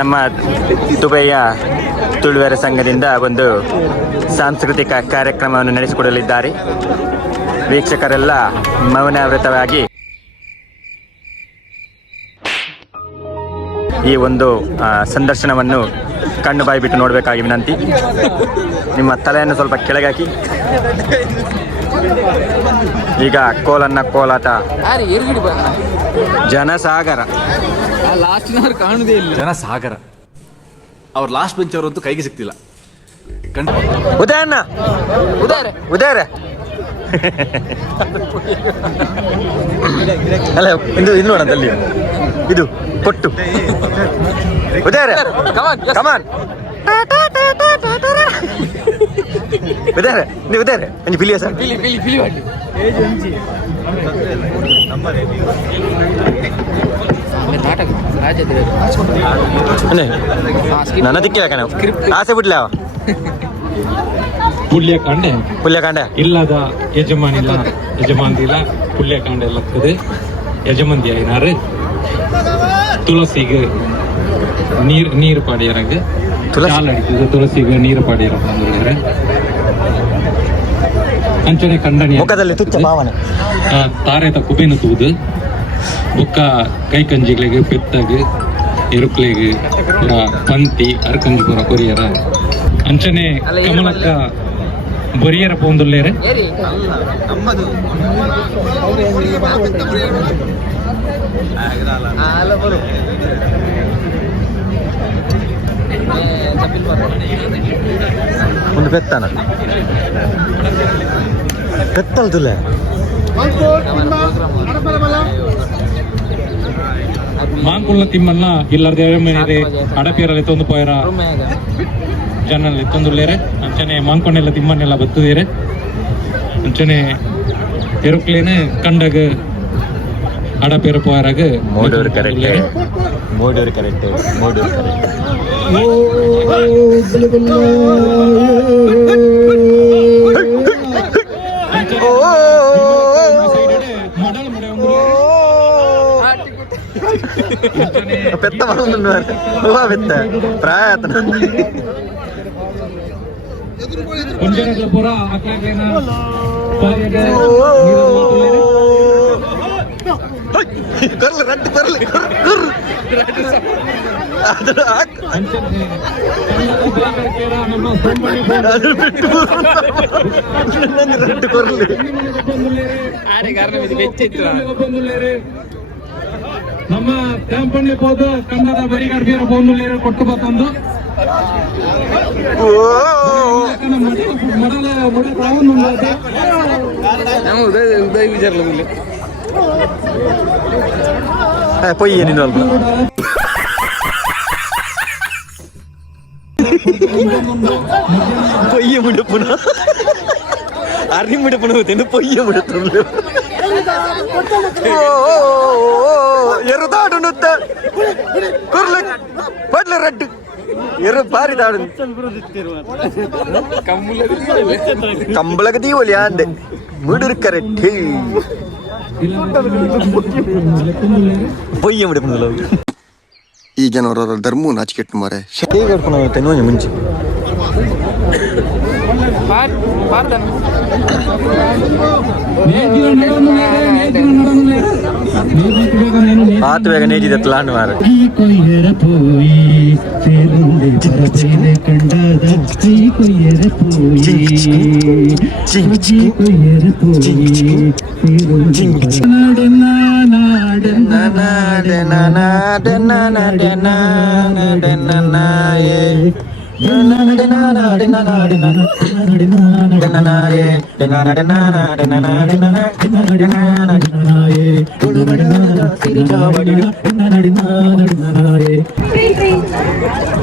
ನಮ್ಮ ದುಬೈಯ ತುಳುವರ ಸಂಘದಿಂದ ಒಂದು ಸಾಂಸ್ಕೃತಿಕ ಕಾರ್ಯಕ್ರಮವನ್ನು ನಡೆಸಿಕೊಡಲಿದ್ದಾರೆ. ವೀಕ್ಷಕರೆಲ್ಲ ಮೌನಾವೃತವಾಗಿ ಈ ಒಂದು ಸಂದರ್ಶನವನ್ನು ಕಣ್ಣು ಬಾಯಿ ಬಿಟ್ಟು ನೋಡಬೇಕಾಗಿ ವಿನಂತಿ. ನಿಮ್ಮ ತಲೆಯನ್ನು ಸ್ವಲ್ಪ ಕೆಳಗಾಕಿ. ಈಗ ಕೋಲಾಟ ಜನಸಾಗರ. ಜನಸಾಗರ ಅವ್ರ ಲಾಸ್ಟ್ ಬೆಂಚ್ ಅವರಂತೂ ಕೈಗೆ ಸಿಗ್ತಿಲ್ಲ. ಉದಯ ಅಲ್ಲ ಇದು ನೋಡಲ್ಲಿ ಇದು ಕೊಟ್ಟು ಉದಯ ಕಮಾನ್ ಉದಯ ನೀವು ಉದಯ ಒಂಜಿ ಪಿಲಿಯ ಸರ್ ನನ್ನ ದಿಕ್ಕಿ ಯಾಕನೆ ಆಸೆ ಬಿಡ್ಲ ಪುಲ್ಯಕಾಂಡ ಇಲ್ಲದ ಯಜಮಾನಿಲ್ಲ ಪುಲ್ಯಕಾಂಡ ಎಲ್ಲತ್ತದೆ ಯಜಮಾಂದಿ ಆಯ್ನಾರು ತುಳಸಿಗೆ ನೀರು ಪಾಡಿಯರಂಗೆ ಅಡಿತದೆ ತುಳಸಿಗೆ ನೀರು ಪಾಡಿಯರ ಅಂಚನೆ ಕಂಡನಿ ಮುಖದಲ್ಲಿ ತುಚ್ಚ ಭಾವನೆ ತಾರೆತ ಕುಬೇನು ತೂದು ಬುಕ್ಕ ಕೈ ಕಂಜಿಗಳಿಗೆ ಪೆತ್ತಗೆ ಎರುಕ್ಲೆಗೆ ಪಂತಿ ಅರ್ಕಂಜಿ ಪೂರ ಕೊರಿಯರ ಅಂಚನೆ ಕಮಲಕ್ಕ ಬರಿಯರ ಪೋಂದುಲ್ಲೇರೆ ಒಂದು ಪೆತ್ತನ ಪೆತ್ತಲ್ದುಲ್ಲ ಮಾಂಕುಳ್ಳ ತಿಮ್ಮನ್ನ ಇಲ್ಲದ ಅಡಪಿಯರಲ್ಲಿ ತೊಂದು ಪೋಯರ ಜನರಲ್ಲಿ ತೊಂದುಲ್ಲೇರೆ ಅಂಚನೆ ಮಾಂಕೊಂಡೆಲ್ಲ ತಿಮ್ಮನ್ನೆಲ್ಲ ಬತ್ತುದೇರೆ ಅಂಚನೆ ಎರುಕ್ಲೇನೆ ಕಂಡಗ ಅಡಪೇರು ಪೋಯರಾಗ ಮೋಡೂರು ಕರೆಕ್ಟ್ పెద్ద పెద్ద ప్రాయత్న కొర్లు రట్టు కొర్లు రట్టు కొర్లు ನಮ್ಮ ಕ್ಯಾಂಪಲ್ಲಿ ಹೋದ ಕನ್ನಡ ಬರಿಗಾರ್ಬಿಯರ ಬೋಂದುಲೇರ ಕೊಟ್ಟು ಬಂದು ಉದಯ ವಿಚಾರ ಪೊಯ್ಯ ನೀನು ಅಲ್ಪ ಪೊಯ್ಯ ಮುಡುಪುನ ಅರ್ನಿ ಮುಡುಪುನ ಹೋಗ್ತೇನೆ ಪೊಯ್ಯ ಮುಡುತ್ತಲ್ಲ ಎರುದಾಡು ನುತ್ತ ಕುರ್ಲ ಪಡ್ಲ ರಡ್ಡು ಎರು ಬಾರಿ ದಾಡು ಕಂಬಳಗ ದೀವಲಿ ಅಂದೆ ಮುಡುರು ಕರೆಕ್ಟ್ ಪೊಯ್ಯ ಮುಡುಪುನಲ್ಲ ಈ ಜನವರ ಧರ್ಮ ನಾಚಿಕೆಟ್ಟು ಮಾರೆ ಹೇಗೆ ಕರ್ಕೊಂಡು ನೋವು ಮುಂಚೆ ಪಾತು ಬೇಗ ನೇಜಿದೆ ಪ್ಲಾನ್ ಮಾರ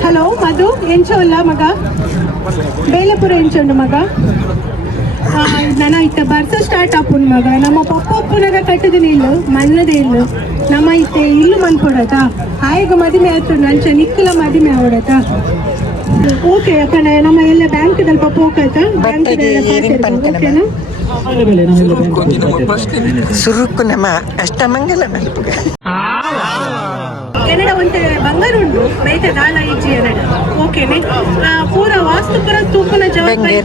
ಹಲೋ ಮಧು ಎಂಚೋಲ್ಲ ಮಗ ಬೇಲಪುರ ಎಂಚುಂಡು ಮಗ ನನ್ನ ಇತ್ತ ಬರ್ಸ ಸ್ಟಾರ್ಟ್ ಆಪುನ್ ಮಗ ನಮ್ಮ ಪಪ್ಪ ಅಪ್ಪನಾಗ ಕಟ್ಟದಿನ ಇಲ್ಲು ಮನ್ನದೇ ಇಲ್ಲು ನಮ್ಮ ಇತ್ತೆ ಇಲ್ಲು ಮನ್ಕೊಡತ ಆಯ್ಗ ಮದಿಮೆ ಆಯ್ತು ನಂಚ ನಿಕ್ಕಲ ಮದಿಮೆ ಆವಡತ ಓಕೆ ಯಾಕಂದ್ರೆ ನಮ್ಮ ಎಲ್ಲ ಬ್ಯಾಂಕ್ ದಲ್ಪ ಹೋಗತ್ತಾ ಬ್ಯಾಂಕ್ ಓಕೆನಾ ಸುರುಕು ನಮ್ಮ ಅಷ್ಟ ಮಂಗಲ ಎನ್ನಡ ಒಂತೆ ಬಂಗಾರ ಉಂಡು ಬೇತೆ ದಾಲ ಇಜ್ಜಿ ಎನ್ನಡ ಓಕೆನೆ ಪೂರ ವಾಸ್ತು ಪೂರ ತೂಪುನ ಜವಾಬ್ದಾರಿ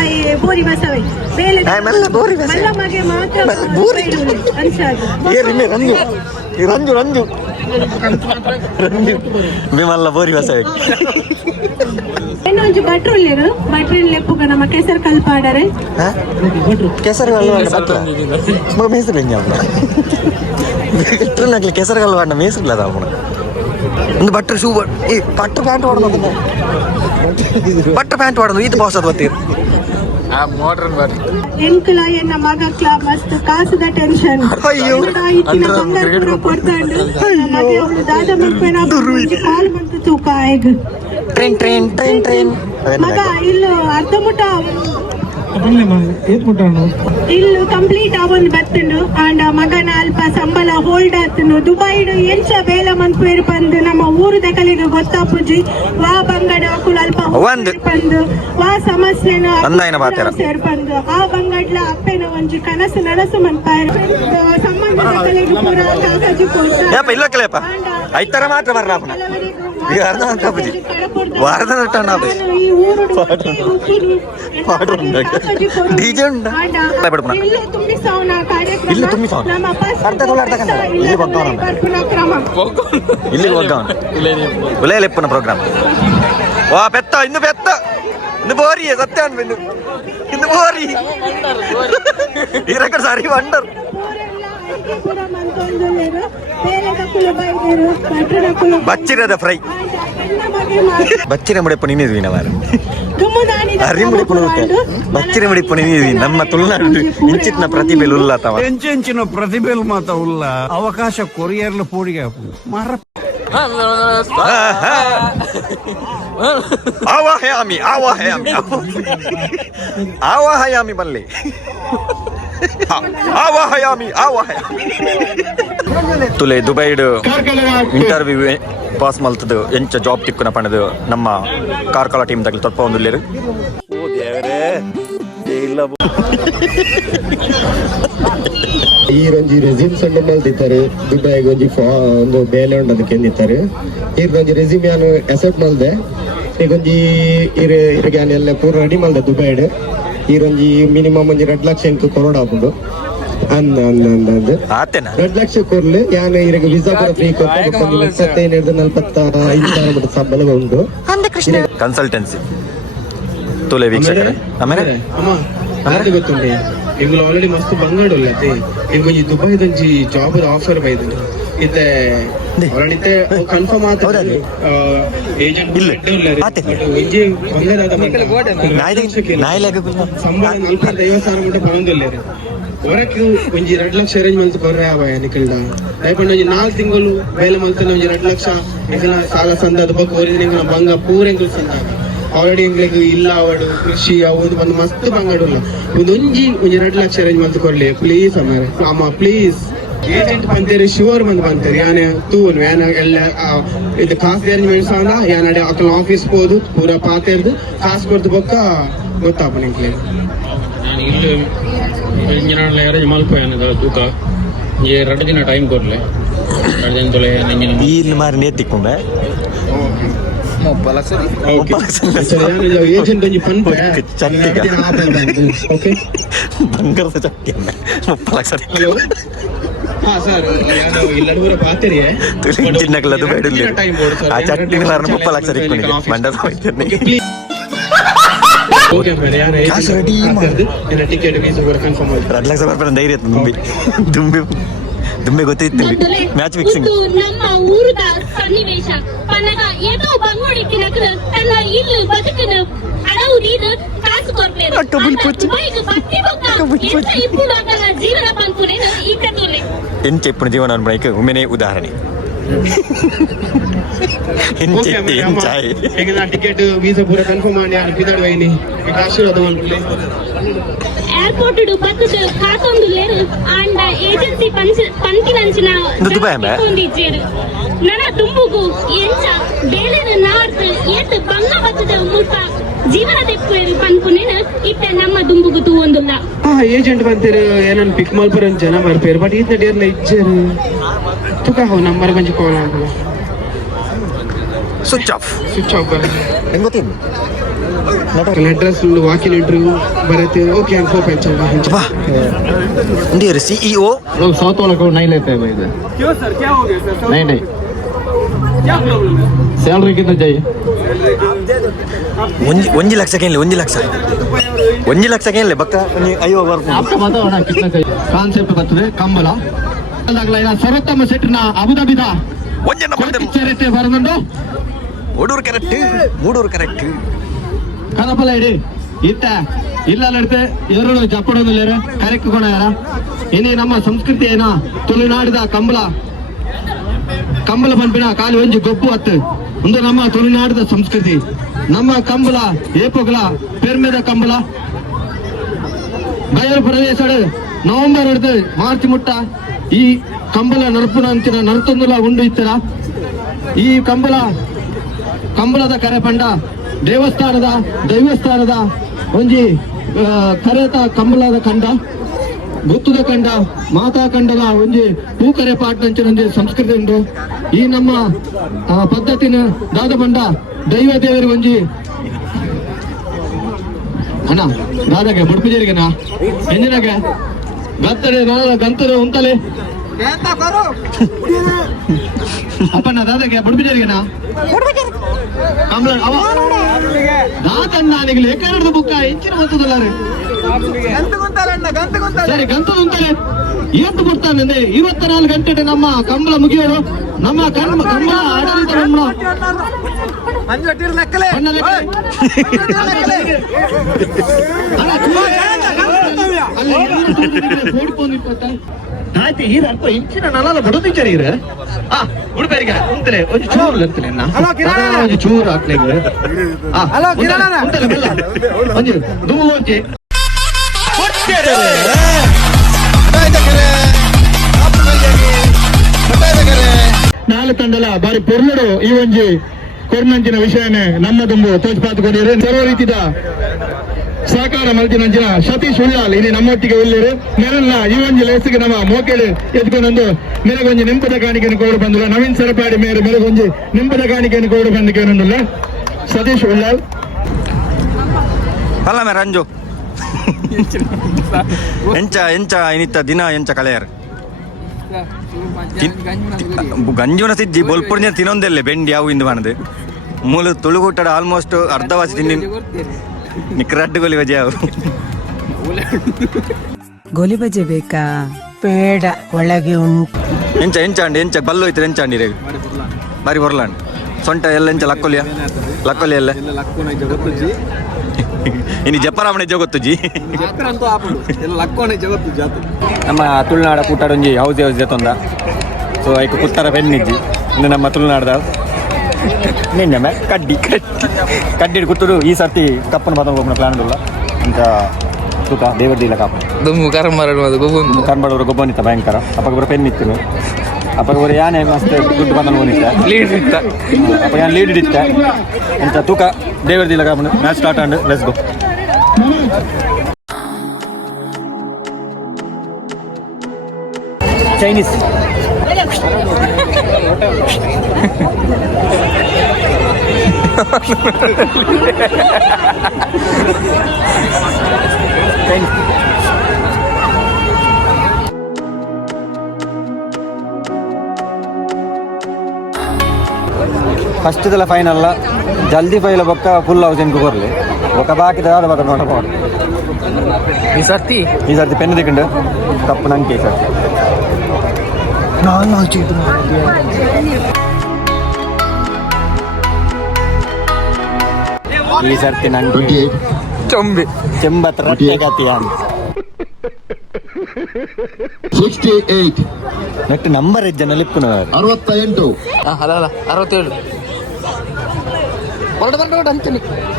ಆಯ್ ಬೋರಿ ಬಸವೈ ಬೇಲೆ ಮಲ್ಲ ಮಗೆ ಮಾತ್ರ ಅನ್ಸಾದು ರಂಜು ಮಲ್ಲ ಬೋರಿ ಬಸ ಇನ್ನೊಂದು ಭಟ್ರು ಉಳ್ಳೇರು ಭಟ್ರಿನ ಲೆಪ್ಪುಗ ನಮ್ಮ ಕೆಸರು ಕಲ್ಪಾಡರೆ ಕೆಸರು ಮೇಸರು ಕೆಸರು ಕಲ್ವಾಡ ಮೇಸರಿಲ್ಲ ಒಂದು ಬಟ್ರ್ ಶೂ ಬಟ್ರ್ ಪ್ಯಾಂಟ್ ಹೊಡೆದು ಬಟ್ರ್ ಪ್ಯಾಂಟ್ ಹೊಡೆದು ಇದು ಬಾಸ್ ಅದು ಗೊತ್ತೀರಿ ಎಂಕಲ ಎನ್ನ ಮಗ ಕ್ಲಬ್ ಮಸ್ತ್ ಕಾಸದ ಟೆನ್ಷನ್ ಇತ್ತಿನ ಬಂಗಾರ ಕೊಡ್ತಾಂಡು ಮಗೆ ಅವಳು ದಾದ ಮಕ್ಕಳ ಕಾಲು ಬಂತು ತೂಕ ಆಯ್ಗ ಟ್ರೈನ್ ಮಗ ಇಲ್ಲು ಅರ್ಧ ಮುಟ್ಟ ಇಲ್ಲು ಕಂಪ್ಲೀಟ್ ಅವನ್ ಬತ್ತನು ಅಂಡ್ ಮಗನ ಅಲ್ಪ ಸಂಬಳ ಹೋಲ್ಡ್ ಆತನು ದುಬೈಡು ಎಂಚ ಬೇಲ ಮಂತ್ವೇರು ಬಂದು ನಮ್ಮ ಊರದ ಕಲೆಗೆ ಗೊತ್ತಾಪುಜಿ ವಾ ಬಂಗಡ ಅಕುಲ್ ಅಲ್ಪ ಬಂದು ವಾ ಸಮಸ್ಯೆನ ಸೇರ್ಪಂದು ಆ ಬಂಗಡ್ಲ ಅಪ್ಪೆನ ಒಂಜಿ ಕನಸು ನನಸು ಮನ್ಪಾಯ ಸಂಬಂಧದ ಕಲೆಗೆ ಪೂರ ಕಾಗಜಿ ಕೊಡ್ತಾರೆ ಐತರ ಮಾತ್ರ ಬರ್ರ ఉలేలెప్పున ప్రోగ్రామ్ వా పెత్త ఇన్ని బోరి సత్య ఇన్ని బోరి ఈ రకం సారి వండర్ ಬಚ್ಚಿರದ ಫ್ರೈ ಬಚ್ಚಿರ ಮುಡಿಪು ನೀನು ವಿನವಾರ ಅರಿ ಮುಡಿಪು ಬಚ್ಚಿರ ಮುಡಿಪು ನೀನು ನಮ್ಮ ತುಳುನಾಡು ಇಂಚಿನ ಪ್ರತಿಭೆಲು ಉಲ್ಲತವ ಎಂಚಿನ ಪ್ರತಿಭೆಲು ಮಾತ ಉಲ್ಲ ಅವಕಾಶ ಕೊರಿಯರ್ಲು ಪೋಡಿಗೆ ಮರ ಆವಾಹಯಾಮಿ ಬಲ್ಲೆ ತುಲೆ ದುಬೈಡ್ ಇಂಟರ್ವ್ಯೂ ಪಾಸ್ ಮಲ್ತದು ಎಂಚ ಜಾಬ್ ತಿಕ್ಕುನ ಪಣದು ನಮ್ಮ ಕಾರ್ಕಳ ಟೀಮ್ ದಾಗಲಿ ತೊಪ್ಪ ಒಂದುಲ್ಲೇರು ಈ ರಂಜಿ ರೆಸ್ಯೂಮ್ ಸಣ್ಣ ಮಲ್ದಿತ್ತಾರೆ ದುಬೈಗೆ ಒಂಜಿ ಒಂದು ಬೇಲೆ ಉಂಡು ಅದಕ್ಕೆ ಎಂದಿತ್ತಾರೆ ಈ ರಂಜಿ ರೆಸ್ಯೂಮ್ ಯಾನು ಎಸೆಪ್ಟ್ ಮಲ್ದೆ ಈಗೊಂಜಿ ಇರಗ್ಯಾನ್ ಎಲ್ಲ ಪೂರ ರೆಡಿ ಮಲ್ದೆ ದುಬೈಡ್ ಈ ರಂಜಿ ಮಿನಿಮಮ್ ಒಂಜಿ 2 ಲಕ್ಷ ಎಂಟು ಕೊರೋಡ ಹಾಕೊಂಡು ಅಂದ 2 ಲಕ್ಷ ಕೊರ್ಲೆ ಯಾನು ಇರಗ ವೀಸಾ ಕೂಡ ಫ್ರೀ ಕೊಟ್ಟು 35,45,000 ಮಟ್ಟ ಸಂಬಳ ಉಂಟು ಕನ್ಸಲ್ಟೆನ್ಸಿ ತುಲೆ ವೀಕ್ಷಕರೇ ಆಮೇಲೆ ಗೊತ್ತುಂಟೆ ಈಗ ಆಲ್ರೆಡಿ ಮಸ್ತ್ ಬಂಗಾಡು ಅಲ್ಲತ್ತೆ ಈಗ ಈ ದುಬೈದಂಜಿ ಜಾಬ್ ಆಫರ್ ಬೈದು ಇತ್ತೆ ಆಲ್ರೆಡಿ ಕನ್ಫರ್ಮ್ ಆತ ಏಜೆಂಟ್ ಇಂಜಿ ಬಂಗಾರದ ಸಂಬಳ 45,000 ಮಟ್ಟ ಬರೋದಿಲ್ಲ ಹೊರಕ್ಕೆ ಒಂಜಿ 2 ಲಕ್ಷ ಅರೇಂಜ್ ಮಲ್ತು ಕೊರ್ರೆ ಆವಯ ನಿಕಲ್ಡ ದಯಪಂಡ ಒಂಜಿ 4 ತಿಂಗಳು ಬೇಲೆ ಮಲ್ತನ ಒಂಜಿ 2 ಲಕ್ಷ ನಿಕಲ ಸಾಲ ಸಂದದ ಬಗ್ಗೆ ಓರಿದ್ರೆ ನಿಂಗಳ ಬಂಗ ಪೂರ ಎಂಕಲ್ ಸಂದಾಗ ಆಲ್ರೆಡಿ ಎಂಗ್ಲಿಗೆ ಇಲ್ಲ ಅವಡು ಕೃಷಿ ಅವು ಒಂದು ಮಸ್ತ್ ಬಂಗಾಡುಲ್ಲ ಒಂಜಿ 2 ಲಕ್ಷ ಅರೇಂಜ್ ಮಲ್ತು ಕೊರ್ಲಿ ಪ್ಲೀಸ್ ಅಮ್ಮ ಪ್ಲೀಸ್ ಏಜೆಂಟ್ ಬಂತೇರಿ ಶಿವರ್ ಬಂದು ಬಂತೇರಿ ಯಾನೆ ತೂನು ಯಾನ ಎಲ್ಲ ಇದು ಕಾಸು ಅರೇಂಜ್ಮೆಂಟ್ಸ್ ಅಂದ ಯಾನಡೆ ಅಕ್ಕಲ ಆಫೀಸ್ ಹೋದು ಪೂರ ಪಾತೆರ್ದು ಕಾಸು ಕೊಡ್ದು ಬೊಕ್ಕ ಗೊತ್ತಾಪ ನಿಂಗೆ ನಾನು ಇಲ್ಲಿ ಇಂಜಿನ ಅರೇಂಜ್ ಮಲ್ಪೋಯನ ತೂಕ 2 ದಿನ ಟೈಮ್ ಕೊಡ್ಲೆ 2 ದಿನ ತೊಲೆ ಇಲ್ಲಿ ಮಾರಿ ನೇತಿಕ್ಕೊಂಡೆ ಏಜೆಂಟ್ ಒಂಜಿ ಪನ್ಪೆ ಓಕೆ ಬಂಗಾರದ ಚಟ್ಟಿ 30 ಲಕ್ಷ ಹಾ ಸರ್ ನಾನು ಇಲ್ಲಡ ಪೂರ ಪಾತೆರಿ ಚಿನ್ನಕಲದು ಬೇಡಲ್ಲಿ ಆ ಚಟ್ನಿ 30 ಲಕ್ಷ ಇಟ್ಕೊಂಡಿದ್ದೆ ಮಂಡದ ಹೋಯ್ತೇನೆ ಓಕೆ ಬೇರೆ ಯಾರು ರೆಡಿ ಮಾಡ್ದು ಇನ್ನ ಟಿಕೆಟ್ ವೀಸಾ ಪೂರ ಕನ್ಫರ್ಮ್ ಆಯ್ತು 2 ಲಕ್ಷ ಬರ್ತಾರೆ ಧೈರ್ಯ ದುಂಬೆ ಗೊತ್ತಿತ್ತು ಮ್ಯಾಚ್ ಫಿಕ್ಸಿಂಗ್ ನಮ್ಮ ಊರದ ಸನ್ನಿವೇಶ ಪನಗ ಏತೋ ಬಂಗೋಡಿಕ್ಕಿನ ತನ್ನ ಇಲ್ಲಿ ಬದುಕನ ಅಡವು ನೀರು ಕಾಸು ಕೊರ್ಲೇರು ಬೈಕ್ ಬಟ್ಟಿ ಬೊಕ್ಕ ఇప్పుడు ಅದನ್ನ ಜೀವನ ಬಂತುನೇನು ಈ ಕತೋಲೆ ಎಂಚೆ ಇಪ್ಪು ಜೀವನ ಅನ್ಬೈಕ ಉಮೆನೆ ಉದಾಹರಣೆ ಎಂಚಾಯ್ ಈಗ ನಾ ಟಿಕೆಟ್ ವೀಸಾ ಪೂರ ಕನ್ಫರ್ಮ್ ಮಾಡಿ ಯಾರು ಬಿದಾಡು ವೈನಿ ಈಗ ಆಶೀರ್ವಾದ ಮಾಡ್ಬಿಡ್ಲಿ ಏರ್ಪೋರ್ಟ್ ಬತ್ತದ ಕಾಸೊಂದು ಲೇರು ಅಂಡ ಏಜೆನ್ಸಿ ಪಂಕಿನಂಚಿನ ದುಬೈ ಮೇ ಒಂದಿಜ್ಜೇರು ನನ್ನ ತುಂಬುಗು ಎಂಚ ಬೇಲೆನ ನಾಡ್ತ ಏತ್ ಬಂಗ ಬತ್ತದ ಮುಲ್ಪ ಜೀವನ ತೆಕ್ಕೋರಿ ಪನ್ಪುನೇನ ಇತ್ತ ನಮ್ಮ ದುಂಬುಗುತು ಒಂದುಲ್ಲ ಏಜೆಂಟ್ ಬಂತೀರು ಏನನ್ ಪಿಕ್ ಮಲ್ಪರ ಜನ ಬರ್ಪೇರು ಬಟ್ ಈತ ಡೇರ್ಲ ಇಜ್ಜರು ತುಕ ಹೋ ನಂಬರ್ ಗಂಜಿ ಕಾಲ್ ಆಗಲ್ಲ ಸ್ವಿಚ್ ಆಫ್ ಬರ ಹೆಂಗೆ ಗೊತ್ತಿದ್ದು ಅಡ್ರೆಸ್ ವಾಕಿಲ್ ಇಂಟರ್ವ್ಯೂ ಬರುತ್ತೆ ಓಕೆ ಅಂತ ಹೋಪ್ ಹೆಚ್ಚಲ್ಲ ಬಾ ಇಂಡಿಯರ್ CEO लोग 100 वाला को नहीं लेते हैं भाई इधर क्यों सर क्या हो गया सर नहीं नहीं क्या प्रॉब्लम है सैलरी कितना चाहिए ಒಂಜಿ ಲಕ್ಷಕ್ಕೇನಿಲ್ಲ 1 ಲಕ್ಷ 1 ಲಕ್ಷಕ್ಕೇನಿಲ್ಲ ಬಕ್ಕ ಅಯ್ಯೋ ಬರ್ಬೋದು आपका बताओ ना कितना चाहिए ಕಾನ್ಸೆಪ್ಟ್ ಬರ್ತದೆ ಕಂಬಳ ಅದಾಗಲ್ಲ ಸರ್ವೋತ್ತಮ ಸೆಟ್ನ ಅಬುದಾಬಿದ ಒಂಜನ್ನ ಬರ್ದೆ ಚರಿತ್ರೆ ಬರದಂಡು ಮೂಡೂರು ಕರೆಕ್ಟ್ ಕದಪಲ ಇಡಿ ಇತ್ತ ಇಲ್ಲ ನಡ್ತೆ ಎರಡು ಜಪ್ಪಡೋದಿಲ್ಲ ಕರೆಕ್ಟ್ ಗುಣ ಯಾರ ಇನ್ನೇ ನಮ್ಮ ಸಂಸ್ಕೃತಿ ಏನ ತುಳುನಾಡಿದ ಕಂಬಳ ಪಂಪಿನ ಕಾಲು ಒಂಜಿ ಗೊಬ್ಬು ಹತ್ತು ಒಂದು ನಮ್ಮ ತುಳುನಾಡಿದ ಸಂಸ್ಕೃತಿ ನಮ್ಮ ಕಂಬಳ ಏಪುಗಳ ಪೆರ್ಮೆದ ಕಂಬಳ ಬಯಲು ಪ್ರದೇಶ ನವೆಂಬರ್ ಹಿಡಿದು ಮಾರ್ಚ್ ಮುಟ್ಟ ಈ ಕಂಬಳ ನರಪುನ ಅಂಚಿನ ನರತೊಂದುಲ ಉಂಡು ಇತ್ತರ ಈ ಕಂಬಳದ ಕರೆ ಪಂಡ ದೈವಸ್ಥಾನದ ಒಂಜಿ ಕರೆತ ಕಂಬಳದ ಕಂಡ ಗುತ್ತದ ಕಂಡ ಮಾತಾ ಕಂಡದ ಒಂಜಿ ಹೂಕರೆ ಪಾಟ್ನಂಚಿನ ಒಂಜಿ ಸಂಸ್ಕೃತಿ ಉಂಟು ಈ ನಮ್ಮ ಪದ್ಧತಿನ ದಾದ ಪಂಡ ದೈವ ದೇವರಿಗೆ ಒಂಜಿ ಅಣ್ಣ ದಾದಾಗೆ ಬುಡ್ಪಿಜರಿಗೆನಾ ಎಂಜಿನಾಗೆ ಗಂತರು ಉಂತಲೆ ಅಪ್ಪಣ್ಣ ದಾದಾಗೆ ಬುಡ್ಪಿಜರಿಗೆನಾ ದಾದಣ್ಣ ಲೇಖನದ ಬುಕ್ಕ ಹೆಚ್ಚಿನ ಹೊತ್ತದಲ್ಲ ಸರಿ ಗಂತದ ಉಂಟಲೆ ಇವತ್ತು ಕೊಡ್ತಾನೆ 24 ಗಂಟೆ ನಮ್ಮ ಕಂಬಳ ಮುಗಿಯೋರು ನಮ್ಮ ಕಂಬಳ ಆಡಳಿತ ಆಯ್ತು ಈ ಅಲ್ಪ ಇಂಚಿನ ನಲ್ಲ ಬಡೋದಿಚ್ಚಾರ ಇರ ಉಡುಪೇರಿಗೆ ಉಂತಲೆ ಒಂದು ಚೂರು ಇರ್ತಲೆ ಒಂದು ಚೂರು ಹಾಕ್ಲಿಕ್ಕೆ ಒಂದು ದುಮ್ಮು ಒಂಚೆ ನಾಲ್ಕು ತಂಡಲ ಬಾರಿ ಪೊರ್ಲಡು ಈ ಒಂಜಿ ಕೊರ್ನಂಚಿನ ವಿಷಯನೇ ನಮ್ಮದೊಂದು ತೋಚ್ಪಾತ್ಕೊಂಡಿರು ಸರ್ವ ರೀತಿದ ಸಹಕಾರ ಮಲ್ತಿನಂಚಿನ ಸತೀಶ್ ಉಳ್ಳಾಲ್ ಇಲ್ಲಿ ನಮ್ಮೊಟ್ಟಿಗೆ ಉಳ್ಳೇರು ನೆರನ್ನ ಈ ಒಂಜಿ ಲೇಸಿಗೆ ನಮ್ಮ ಮೋಕೆಡು ಎತ್ಕೊಂಡೊಂದು ಮೆರಗೊಂಜಿ ನಿಂಪದ ಕಾಣಿಕೆಯನ್ನು ಕೋಡು ಬಂದಿಲ್ಲ ನವೀನ್ ಸರಪಾಡಿ ಮೆರಗೊಂಜಿ ನಿಂಪದ ಕಾಣಿಕೆಯನ್ನು ಕೋಡು ಬಂದಿಗೆ ಏನೊಂದಿಲ್ಲ ಸತೀಶ್ ಉಳ್ಳಾಲ್ ಅಲ್ಲ ಮೇ ರಂಜು ಎಂಚ ಇನ್ನಿತ್ತ ದಿನ ಎಂಚ ಕಳೆಯರ್ ಗಂಜುನ ಸಿದ್ದಿ ಬೊಲ್ಪುರ್ನ ತಿನ್ನೊಂದೆಲ್ಲೆ ಬೆಂಡಿ ಯಾವ ಇಂದು ಮಾಡದೆ ಮೂಲ ತುಳುಗುಟ್ಟಡ ಆಲ್ಮೋಸ್ಟ್ ಅರ್ಧವಾಸಿ ತಿಂಡಿ ನಿಕ್ರಡ್ಡು ಗೋಲಿ ಬಜೆ ಅವು ಗೋಲಿ ಬಜೆ ಬೇಕಾ ಬೇಡ ಒಳಗೆ ಉಂಟು ಎಂಚ ಬಲ್ಲು ಐತ್ರಿ ಎಂಚ ಅಂಡಿ ಬಾರಿ ಬರ್ಲಾಂಡ್ ಸೊಂಟ ಎಲ್ಲ ಎಂಚ ಲಕ್ಕೊಲಿ ಎಲ್ಲ ಇನ್ನು ಜಪ್ಪರಾಮಣೆ ಜೋಗೊತ್ತುಜಿ ನಮ್ಮ ತುಳುನಾಡ ಕೂಟಾಡೊಂಜಿ ಹೌಸ್ ಜೊತ್ತೊಂದ ಸೊ ಐಕ್ ಪುತ್ತರ ಪೆನ್ನಿಜ್ಜಿ ಇನ್ನು ನಮ್ಮ ತುಳುನಾಡದ ನಿನ್ನೆ ಕಡ್ಡಿ ಕುಟ್ಟರು ಈ ಸರ್ತಿ ಕಪ್ಪನ ಪದ ಹೋಗೋಣ ಪ್ಲಾನ್ ಉಲ್ಲ ಅಂತ ತೂಕ ದೇವರದಿಲ್ಲ ಕಾಪ ಕರ್ಮಡವರು ಗೊಬ್ಬನಿತ್ತ ಭಯಂಕರ ಅಪ್ಪಗೆ ಬರೋ ಪೆನ್ ಇತ್ತು ಅಪ್ಪಗೆ ಬರೋ ಯಾನೆ ಮಸ್ತ್ ದುಡ್ಡು ಬಂದ ಹೋಗಿತ್ತ ಅಪ್ಪ ಯಾನ್ ಲೀಡ್ ಇತ್ತ ಅಂತ ತೂಕ ದೇವರದಿಲ್ಲ ಕಾಪನ match start and let's go Chinese first ಇದೆಲ್ಲ ಫೈನಲ್ಲ ಜಲ್ದಿ ಫೈಲ ಬೊಕ್ಕ ಫುಲ್ ಹೌಸ್ ಎನ್ಕು ಕೊರಲಿ ಬೊಕ್ಕ ಬಾಕಿದ ಬೊಕ್ಕ ನೋಡಬಹುದು ಈ ಸರ್ತಿ ಪೆನ್ ತಗೊಂಡು ಕಪ್ಪು ನಂಗೆ ಈ ಸರ್ತಿ ಈ ಸರ್ತಿ ನಂಗೆ ಚೆಂಬತ್ತು ರೊಟ್ಟೆ ಗತಿಯ 68 ನೆಟ್ ನಂಬರ್ ಜನ ಲಿಪ್ಪುನ 68 ಅಲ್ಲ 67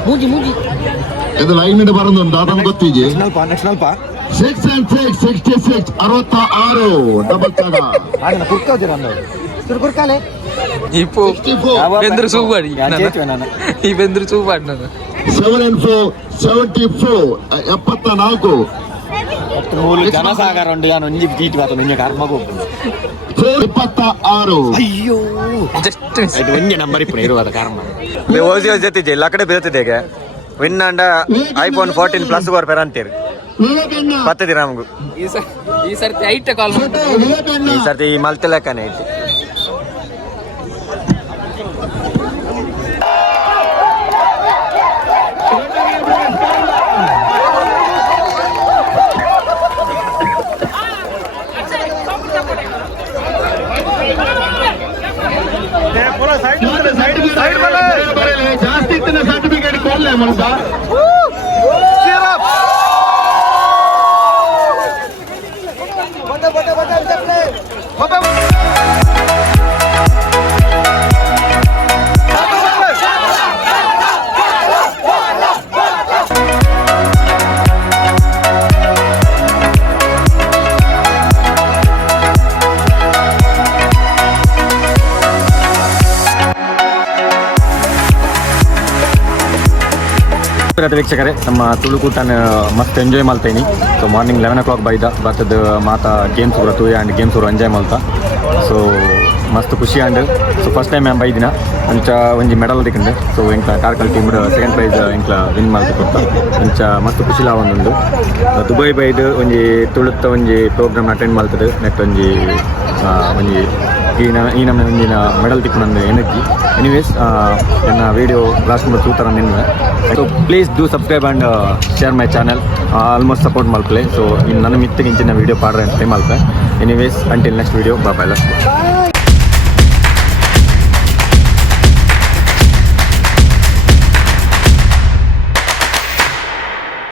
ಮೂಗಿ ಇದು ಲೈನ್ ಇಡ ಬರೋದು ಅದನ್ನು ಗೊತ್ತಿದೆ ನೆಕ್ಸ್ಟ್ 66 66 66 ಡಬಲ್ ಕಾಡ ಕುರ್ಕೋದಿರ ಇಪ್ಪು ಬೆಂದ್ರು ಸೂಪಾಡಿ ನಾನು ಈ ಬೆಂದ್ರು ಸೂಪಾಡಿ ನಾನು 7 and 4 74 ಮೂರು ಜನಸಾಗರ ಉಂಟು ನಾನು ಒಂಜಿ ಗೀಟ್ ಬಾತು ನಿನ್ನೆ ಕರ್ಮಗು 26 ಅಯ್ಯೋ ಜಸ್ಟ್ ಇದು ಒಂಜಿ ನಂಬರ್ ಇಪ್ಪು ಇರುವಾದ ಕರ್ಮ ಓಸಿ ಜೊತೆ ಎಲ್ಲ ಕಡೆ ಬೀಳ್ತಿದೆ ಈಗ ವಿನ್ ಅಂಡ ಐಫೋನ್ 14 ಪ್ಲಸ್ ಗೋರ್ ಪೆರ ಅಂತೀರಿ ವಿವೇಕಣ್ಣ ಪತ್ತದಿ ನಮಗೂ ಈ ಸರ್ತಿ ಐಟ ಕಾಲ್ ವಿವೇಕಣ್ಣ ಈ ಸರ್ತಿ ಈ ಮಲ್ತೆ ಲೆಕ್ಕನೇ ಐತಿ ಜಾಸ್ತಿ ಇತ್ತಿನ ಸರ್ಟಿಫಿಕೇಟ್ ಕೊಡ್ಲೆ ಮನುಷ್ಯ ವೀಕ್ಷಕರೇ ನಮ್ಮ ತುಳುಕೂಟನ ಮಸ್ತ್ ಎಂಜಾಯ್ ಮಾಡ್ತೇನೆ ಸೊ ಮಾರ್ನಿಂಗ್ 11 o'clock ಬೈದ ಬರ್ತದ ಮಾತಾ ಗೇಮ್ಸ್ ಕೂಡ ತೂಯ ಆ್ಯಂಡ್ ಗೇಮ್ಸ್ ಕೂಡ ಎಂಜಾಯ್ ಮಾಡ್ತಾ ಸೊ ಮಸ್ತ್ ಖುಷಿ ಆಂಡ್ ಸೊ ಫಸ್ಟ್ ಟೈಮ್ ನಾನು ಬೈದಿನ ಅಂಚ ಒಂಜಿ ಮೆಡಲ್ ದಿಕ್ಕಂಡು ಸೊ ಇಂಕ ಕಾರ್ಕಲ್ ಟೀಮ್ ಸೆಕೆಂಡ್ ಪ್ರೈಸ್ ಇಂಕ್ಲ ವಿನ್ ಮಾಡ್ತು ಕೊಡ್ತಾ ಅಂಚ ಮಸ್ತ್ ಖುಷಿ ಒಂದುಂಡು ದುಬೈ ಬೈದು ಒಂಜಿ ತುಳುತ್ತ ಒಂಜಿ ಪ್ರೋಗ್ರಾಮ್ ಅಟೆಂಡ್ ಮಾಡ್ತದೆ ನೆಕ್ಸ್ಟ್ ಒಂಜಿ ಈ ನಮ್ಮನೆ ಒಂದಿನ ಮೆಡಲ್ ತಿಕ್ಕು ನಂದು ಎನರ್ಜಿ ಎನಿವೇಸ್ ನನ್ನ ವೀಡಿಯೋ ಲಾಸ್ಟ್ ಮಾಡಿ ತೂತರ ನಿನ್ನ so please do subscribe and share my channel almost support ಮಾಡ್ಕೊಳ್ಳಿ ಸೊ ಇನ್ನು ನನ್ನ ಮಿತ್ತಿಗೆ ಇಂಚಿನ ವೀಡಿಯೋ ಪಾಡ್ರೆ ಅಂತ ಮಲ್ಪೆ ಎನಿವೇಸ್ ಅಂಟಿಲ್ ನೆಕ್ಸ್ಟ್ ವೀಡಿಯೋ ಬಾಯ್